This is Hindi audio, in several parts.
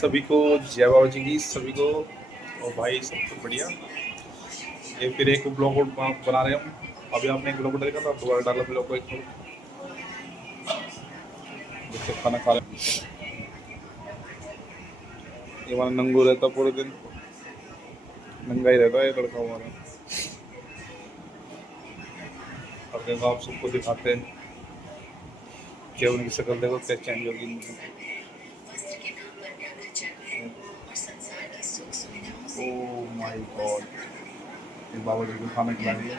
सभी को जय बाबा जी की सभी को। और भाई सब कुछ बढ़िया। ये फिर एक ब्लॉग बना रहे हैं हम। अभी आपने एक ब्लॉग देखा था, दोबारा डाला ब्लॉग को एक जिससे खाना खा रहे हैं। ये हमारा नंगू रहता पूरे दिन, नंगा ही रहता है ये लड़का हमारा। और देखो आप सबको दिखाते हैं कि उनकी शक्ल देखो क्या चेंज होगी। ओह माय गॉड, ये बाबा जी को खाना खिला रही है।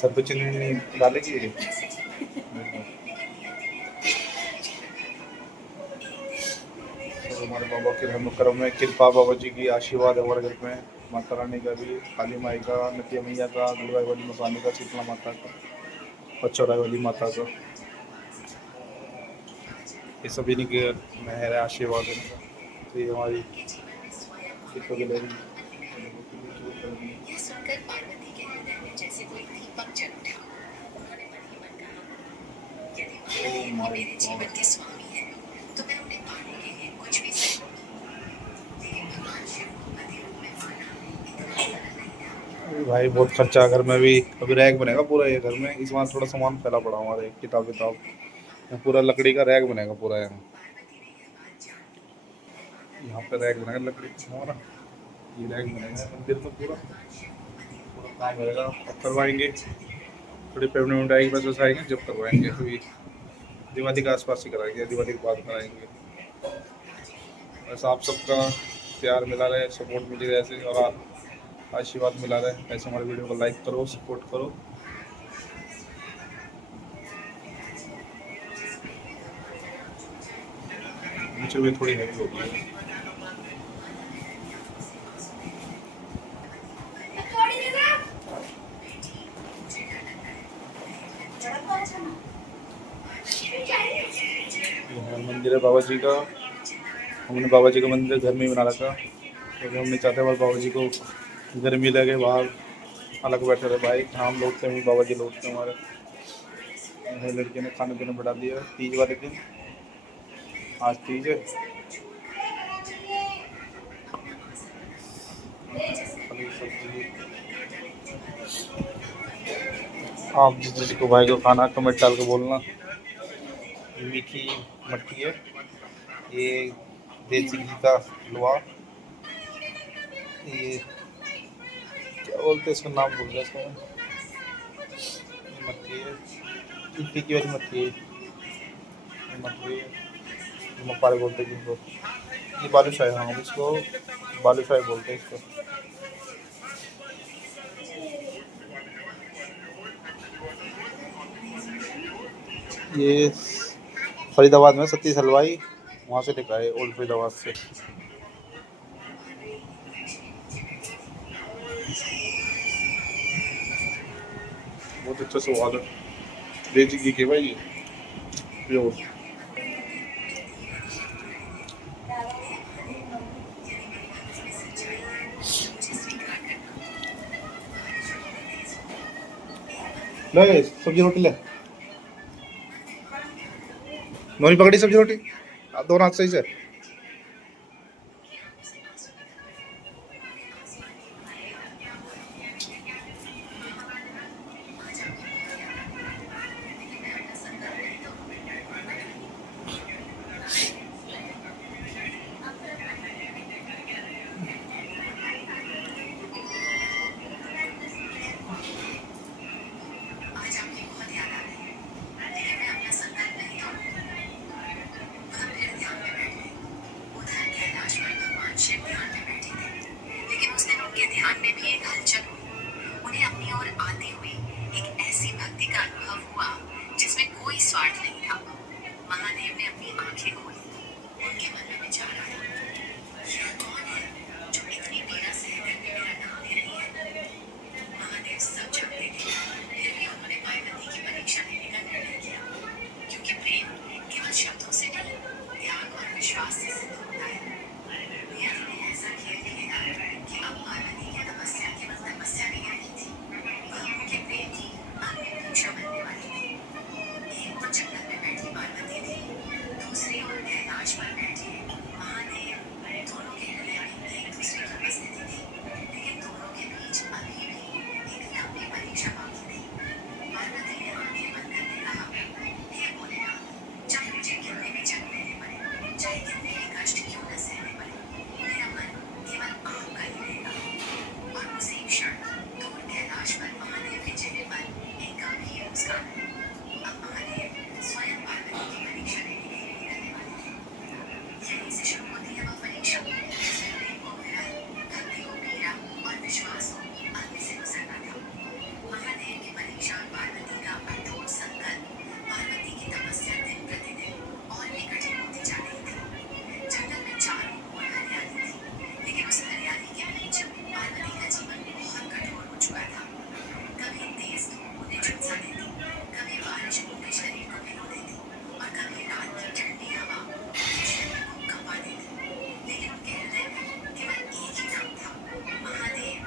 सब तो चीनी डालेगी ये। तो हमारे बाबा के रहम करम में कृपा, बाबा जी की आशीर्वाद हमारे घर में, माता रानी का भी, काली माई का, नतिया मैया का, गुड़गाई वाली मसानी का, शीतला माता का और चौराई वाली माता का। ये सभी इनके मेहर है, आशीर्वाद है इनका। तो ये हमारी भाई बहुत खर्चा घर में भी। अभी रैक बनेगा पूरा ये घर में। इस बार थोड़ा सामान फैला पड़ा हमारे, किताब पूरा लकड़ी का रैक बनेगा पूरा। यहाँ पे रैक बनेगा लकड़ी का हमारा। ये रैक बनेगा मंदिर में पूरा काम रहेगा। अब करवाएंगे, थोड़ी पेमेंट आएगी, पैसे आएंगे जब करवाएंगे। अभी दिवाली के आसपास ही कराएंगे, दिवाली के बाद कराएंगे। बस आप सबका प्यार मिला रहे, सपोर्ट मिली रहे ऐसे, और आशीर्वाद मिला रहे ऐसे। हमारे वीडियो को लाइक करो, सपोर्ट करो। नीचे भी थोड़ी हैवी होगी। मंदिर है बाबा जी का। हमने बाबा जी का मंदिर घर में ही बना रखा, क्योंकि हम नहीं चाहते हमारे बाबा जी को गर्मी लगे, बाहर अलग बैठे रहे। भाई हम लौटते हैं, बाबा जी लौटते हैं हमारे। लड़के ने खाने पीने बढ़ा दिया तीज वाले दिन। आज तीज है। आप जिस जिसको भाई को खाना कमेंट डाल के बोलना। मीठी मट्टी है ये, देसी घी का हलवा। ये क्या बोलते हैं इसका, नाम भूल गया इसका। मट्टी है, इतनी की वाली मट्टी है। मट्टी है, मपारे बोलते हैं जिनको। ये बालूशाही, हाँ इसको बालूशाही बोलते हैं इसको। ये फरीदाबाद में सतीश हलवाई, वहाँ से लेकर आए, ओल्ड फरीदाबाद से। बहुत अच्छा स्वाद है, देसी घी के भाई प्योर। ले सब्जी रोटी ले, नोनी पकड़ी सब्जी रोटी दोनों हाथ सही से। ध्यान में भी एक हलचल हुई। उन्हें अपनी ओर आती हुई एक ऐसी भक्ति का अनुभव हुआ जिसमें कोई स्वार्थ नहीं था। महादेव ने अपनी आंखें खोली। उनके मन में विचार आया, यह कौन है जो इतनी पीड़ा सहकर भी मेरा नाम ले रही है। महादेव सब जानते थे, फिर भी उन्होंने पार्वती की परीक्षा लेने का निर्णय किया, क्योंकि प्रेम केवल शब्दों से नहीं, त्याग और विश्वास से सिद्ध होता है। ऐसा खेल खेला कि अब पार्वती की तपस्या केवल तपस्या नहीं रही थी, वह उनके प्रेम की अन्य परीक्षा बनने वाली थी। एक तो जंगल में बैठी पार्वती थी, दूसरी ओर कैलाश पर बैठे महादेव चाहे कितने भी कष्ट क्यों न सहने पड़े, मेरा मन केवल आपका ही रहेगा। और उसी क्षण दूर कैलाश पर महादेव के चेहरे पर एक गंभीर मुस्कान। अब महादेव स्वयं पार्वती की परीक्षा लेने के लिए निकलने वाले थे। यहीं से शुरू होती है वह परीक्षा जिसमें प्रेम को विरह, भक्ति को पीड़ा और विश्वास को अग्नि से गुजरना था। महादेव की परीक्षा और पार्वती का अटूट संकल्प, पार्वती की तपस्या दिन प्रतिदिन और भी कठिन होती जा रही थी। जंगल में चारों ओर हरियाली थी, लेकिन उस हरियाली के बीच पार्वती का जीवन बहुत कठोर हो चुका था। कभी तेज धूप उन्हें झुलसा देती, कभी बारिश उनके शरीर को भिगो देती और कभी रात की ठंडी हवा उनके शरीर को कंपा देती। लेकिन उनके हृदय में केवल एक ही नाम था, महादेव।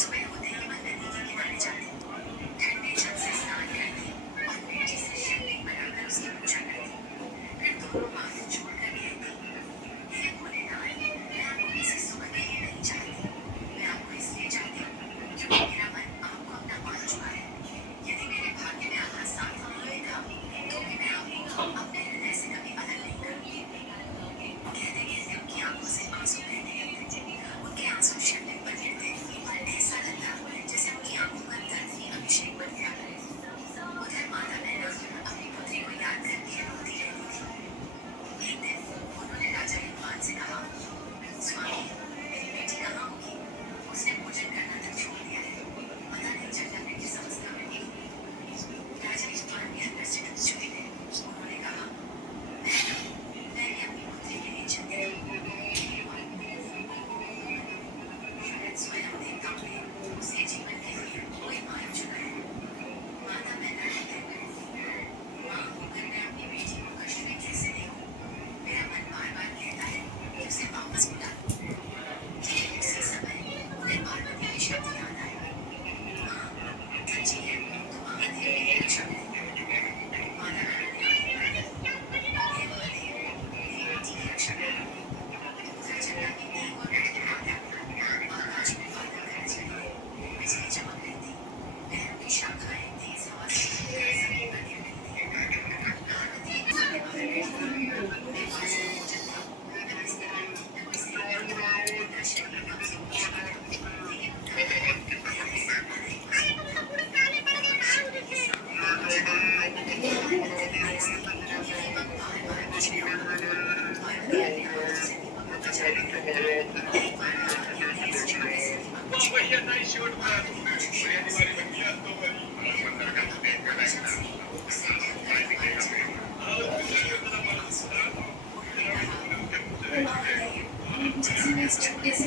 सुबह होते ही वह नदी के किनारे जाती, ठंडे जल से स्नान करती और मिट्टी से शिवलिंग बनाकर उसकी पूजा करती। फिर दोनों हाथ जोड़कर कहती, हे भोलेनाथ, मैं आपको किसी सुख के लिए नहीं चाहती, मैं आपको इसलिए चाहती हूँ क्योंकि मेरा मन आपको अपना मान चुका है। यदि मेरे भाग्य में आपका साथ नहीं मिलेगा तो भी मैं आपको अपने हृदय से कभी अलग नहीं करूँगी। कहते कहते उनकी आंखों से आंसू बहने लगते, उनके आंसू शिवलिंग पर गिरते और ऐसा लगता जैसे उनकी आंखों का दर्द ही अभिषेक बन गया। उधर माता मैना अपनी पुत्री को याद करके रोती रहती थी। एक दिन उन्होंने राजा हिमवान से कहा, स्वामी, मेरी बेटी कहाँ होगी? उसने भोजन करना तक छोड़ दिया है, पता नहीं जंगल में किस अवस्था में होगी। राजा हिमवान भी अंदर से टूट चुके थे। उन्होंने कहा, मैं भी अपनी पुत्री के लिए चिंतित हूँ। शायद स्वयं देवताओं ने उसे जीवन के लिए कोई मार्ग चुना है। माता मैना कहते, माँ होकर मैं अपनी बेटी को कष्ट में कैसे देखूं? मेरा मन बार बार कहता है कि उसे वापस बुला लूं। लेकिन उसी समय उन्हें पार्वती के शब्द याद आए, माँ सच्ची है तो महादेव मेरी रक्षा करेंगे। माता मैना ने आंखें बंद कर ली, हे महादेव, मेरी बेटी की रक्षा करें। उधर जंगल में तेज और कठिन हवा, आकाश में बादल गरज रहे, बिजली चमक रही थी, पेड़ों की शाखाएं तेज हवा से हिलकर जमीन पर गिर रही थी। पार्वती गुस्से में बाहर बैठी थी, उनके पास न भोजन था, न बिस्तर, न कोई सेवक था। उनका शरीर कमजोर हो चुका था, लेकिन उनका मन पहले से अधिक मजबूत था। शिवलिंग के सामने खड़ा पार्वती तेज थी, ये दीपक बार बार बुझने लगा। पार्वती अपने हाथों से दीपक को बुझाने लगी। एक बार हवा के तेज झोंके से दीपक बुझ गया। पार्वती को खुशी महसूस हुई। फिर उन्होंने अपने भोजन से उसे ढककर दोबारा जलाया। उनके आंखों से आंसू आए। उन्होंने कहा, महादेव, जैसे मैं इस छोटे से